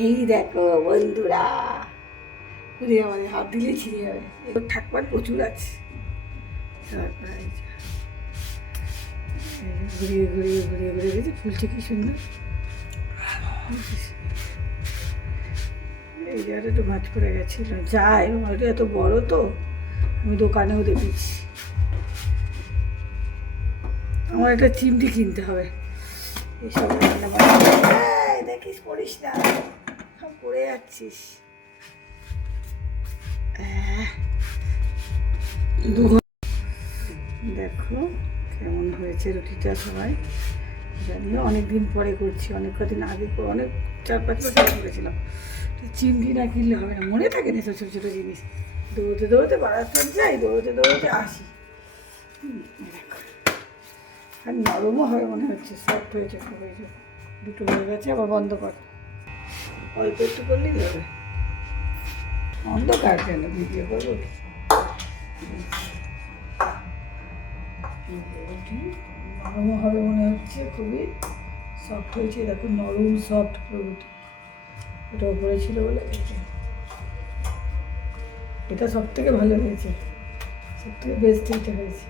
এই দেখো বন্ধুরা, ঘুরে আমাদের হাত দিলে ছিঁড়ে যাবে। এবার ঠাকবার প্রচুর আছে। তারপরে ঘুরিয়ে ঘুরিয়ে ঘুরিয়ে ঘুরিয়ে গেছে, ফুলছে কি সুন্দর। এই জায়গাটা একটু ভাঁজ পড়ে গেছিল, যাই ওটা এত বড় তো, আমি দোকানেও দেখেছি। আমার একটা চিমটি কিনতে হবে এইসব রান্না বান্না। দেখিস পড়িস না, পড়ে যাচ্ছিস। দেখো কেমন হয়েছে রুটিটা, সবাই জানিও। অনেকদিন পরে করছি, অনেক কদিন আগে অনেক 4-5 বছর করেছিলাম। চিমটি না কিনলে হবে না, মনে থাকে না সব ছোটো ছোটো জিনিস। দৌড়তে দৌড়তে বারাসাত যাই, দৌড়তে দৌড়তে আসি। দেখো আর নরমও হবে মনে হচ্ছে, সফট হয়েছে, খুব হয়েছে। দুটো হয়ে গেছে, আবার বন্ধ কর, অল্প একটু করলেই হবে। অন্ধকার কেন, ভিডিও করবো কি? নরমও হবে মনে হচ্ছে, খুবই সফট হয়েছে। দেখো নরম সফট রুটি, ওটা উপরে ছিল বলে এটা সব থেকে ভালো হয়েছে, সব থেকে বেস্ট এটা হয়েছে।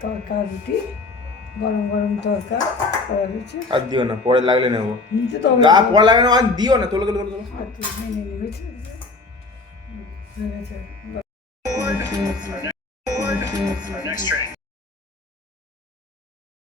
তরকা রুটি, গরম গরম তরকা করা হয়েছে। আর দিও না, পরে লাগলে নেবো। নিতে তো পরে লাগলে না, আর দিও না, তোলো তোলো তোলো। হয়েছে।